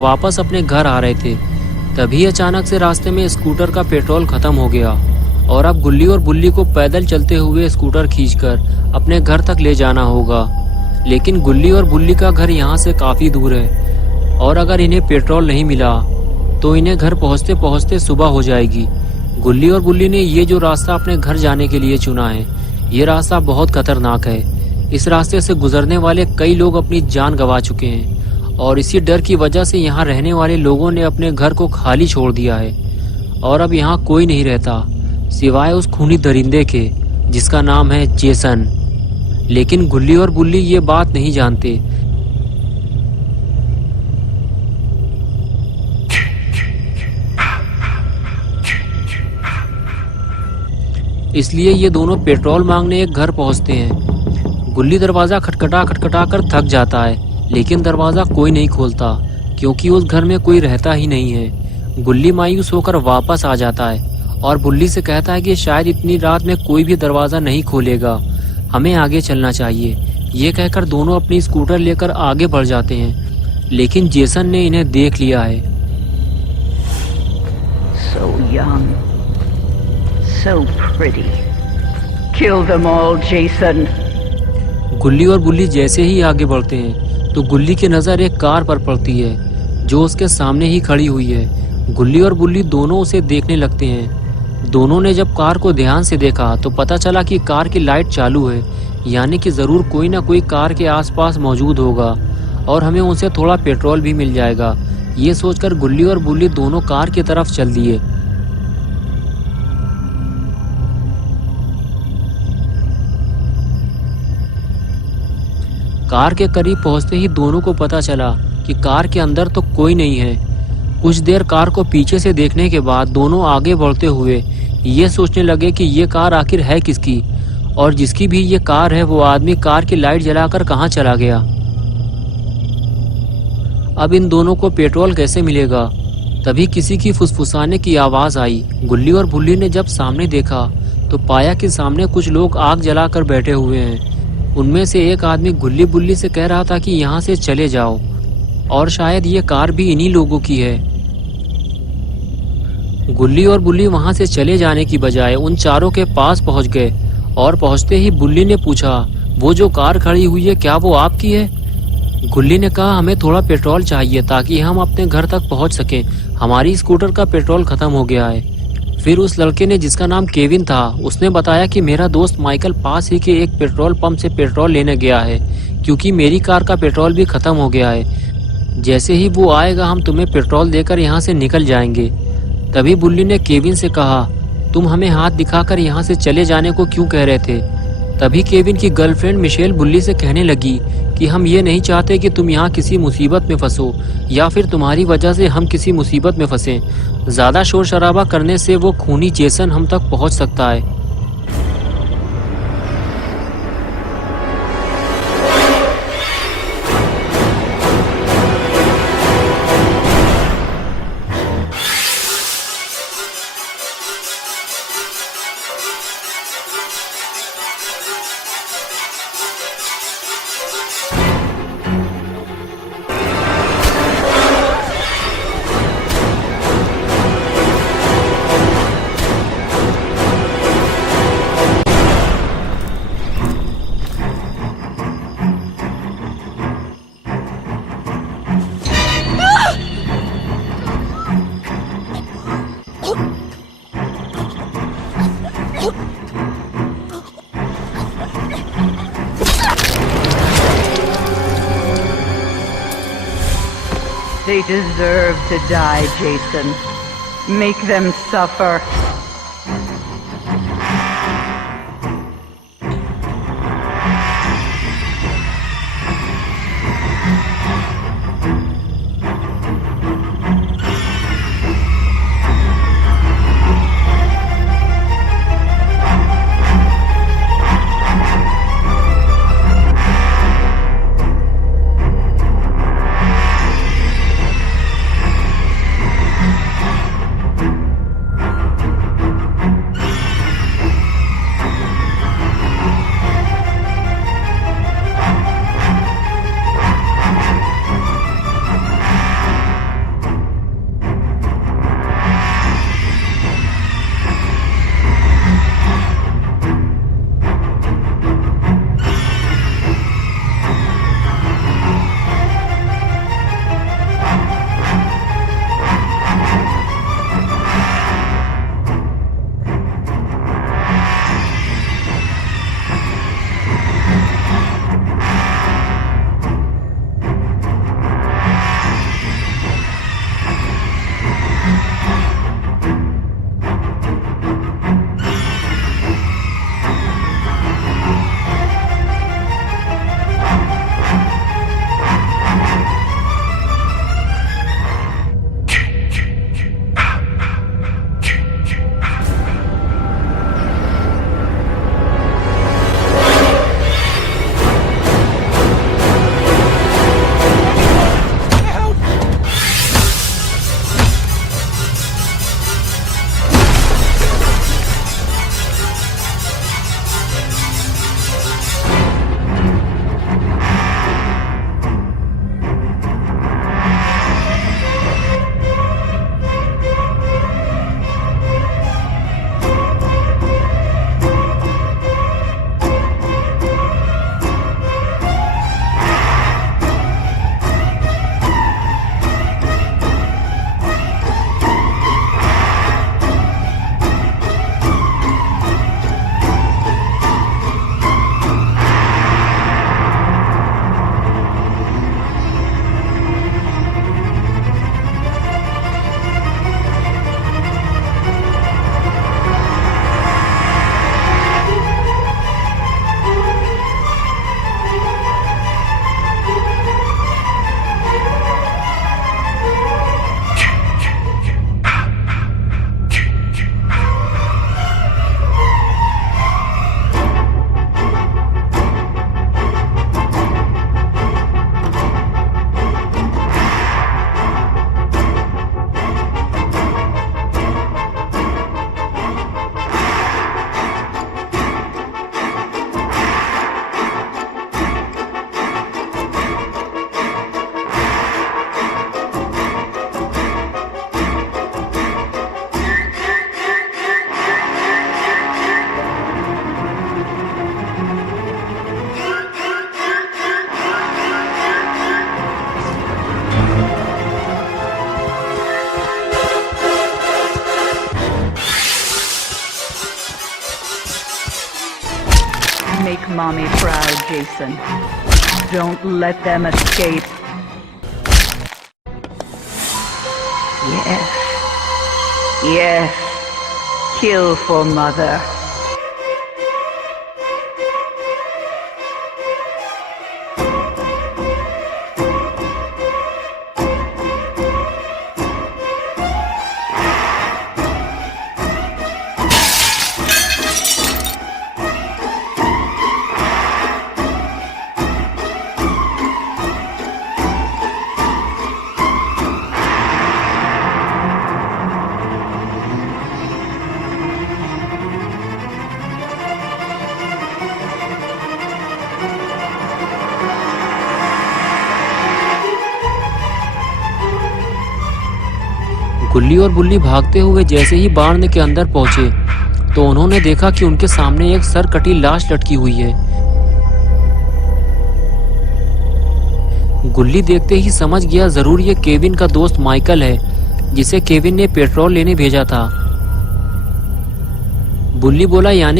वापस अपने घर आ रहे थे। तभी अचानक से रास्ते में स्कूटर का पेट्रोल खत्म हो गया और अब गुल्ली और बुल्ली को पैदल चलते हुए स्कूटर खींचकर अपने घर तक ले जाना होगा। लेकिन गुल्ली और बुल्ली का घर यहाँ से काफी दूर है और अगर इन्हें पेट्रोल नहीं मिला तो इन्हें घर पहुँचते पहुँचते सुबह हो जाएगी। गुल्ली और बुल्ली ने ये जो रास्ता अपने घर जाने के लिए चुना है, ये रास्ता बहुत खतरनाक है। इस रास्ते से गुजरने वाले कई लोग अपनी जान गंवा चुके हैं और इसी डर की वजह से यहाँ रहने वाले लोगों ने अपने घर को खाली छोड़ दिया है और अब यहाँ कोई नहीं रहता सिवाय उस खूनी दरिंदे के जिसका नाम है जेसन। लेकिन गुल्ली और बुल्ली ये बात नहीं जानते। इसलिए ये दोनों पेट्रोल मांगने एक घर पहुंचते हैं। गुल्ली दरवाजा खटखटा खटखटा कर थक जाता है, लेकिन दरवाजा कोई नहीं खोलता क्योंकि उस घर में कोई रहता ही नहीं है। गुल्ली मायूस होकर वापस आ जाता है और बुल्ली से कहता है कि शायद इतनी रात में कोई भी दरवाजा नहीं खोलेगा, हमें आगे चलना चाहिए। ये कहकर दोनों अपनी स्कूटर लेकर आगे बढ़ जाते हैं, लेकिन जेसन ने इन्हें देख लिया है। So young, so pretty. Kill them all, Jason. गुल्ली और बुल्ली जैसे ही आगे बढ़ते हैं तो गुल्ली की नज़र एक कार पर पड़ती है जो उसके सामने ही खड़ी हुई है। गुल्ली और बुल्ली दोनों उसे देखने लगते हैं। दोनों ने जब कार को ध्यान से देखा तो पता चला कि कार की लाइट चालू है, यानी कि ज़रूर कोई ना कोई कार के आसपास मौजूद होगा और हमें उनसे थोड़ा पेट्रोल भी मिल जाएगा। ये सोचकर गुल्ली और बुल्ली दोनों कार की तरफ चल दिए। कार के करीब पहुंचते ही दोनों को पता चला कि कार के अंदर तो कोई नहीं है। कुछ देर कार को पीछे से देखने के बाद दोनों आगे बढ़ते हुए ये सोचने लगे कि ये कार आखिर है किसकी और जिसकी भी ये कार है वो आदमी कार की लाइट जलाकर कहाँ चला गया। अब इन दोनों को पेट्रोल कैसे मिलेगा। तभी किसी की फुसफुसाने की आवाज़ आई। गुल्ली और बुल्ली ने जब सामने देखा तो पाया कि सामने कुछ लोग आग जलाकर बैठे हुए हैं। उनमें से एक आदमी गुल्ली बुल्ली से कह रहा था कि यहाँ से चले जाओ और शायद ये कार भी इन्हीं लोगों की है। गुल्ली और बुल्ली वहाँ से चले जाने की बजाय उन चारों के पास पहुँच गए और पहुँचते ही बुल्ली ने पूछा, वो जो कार खड़ी हुई है क्या वो आपकी है? गुल्ली ने कहा, हमें थोड़ा पेट्रोल चाहिए ताकि हम अपने घर तक पहुँच सकें, हमारी स्कूटर का पेट्रोल खत्म हो गया है। फिर उस लड़के ने जिसका नाम केविन था उसने बताया कि मेरा दोस्त माइकल पास ही के एक पेट्रोल पंप से पेट्रोल लेने गया है क्योंकि मेरी कार का पेट्रोल भी खत्म हो गया है। जैसे ही वो आएगा हम तुम्हें पेट्रोल देकर यहाँ से निकल जाएंगे। तभी बुल्ली ने केविन से कहा, तुम हमें हाथ दिखाकर यहाँ से चले जाने को क्यों कह रहे थे? तभी केविन की गर्लफ्रेंड मिशेल बुल्ली से कहने लगी कि हम ये नहीं चाहते कि तुम यहाँ किसी मुसीबत में फंसो या फिर तुम्हारी वजह से हम किसी मुसीबत में फंसें। ज़्यादा शोर शराबा करने से वो खूनी जेसन हम तक पहुँच सकता है। They deserve to die, Jason. Make them suffer. mommy proud, Jason. Don't let them escape. Yes. Yes. Kill for mother. गुल्ली और बुल्ली भागते हुए जैसे ही बाण के अंदर पहुंचे तो उन्होंने देखा कि उनके सामने एक सर कटी लाश लटकी हुई है। गुल्ली देखते ही समझ गया जरूर ये केविन का दोस्त माइकल है जिसे केविन ने पेट्रोल लेने भेजा था। बुल्ली बोला यानी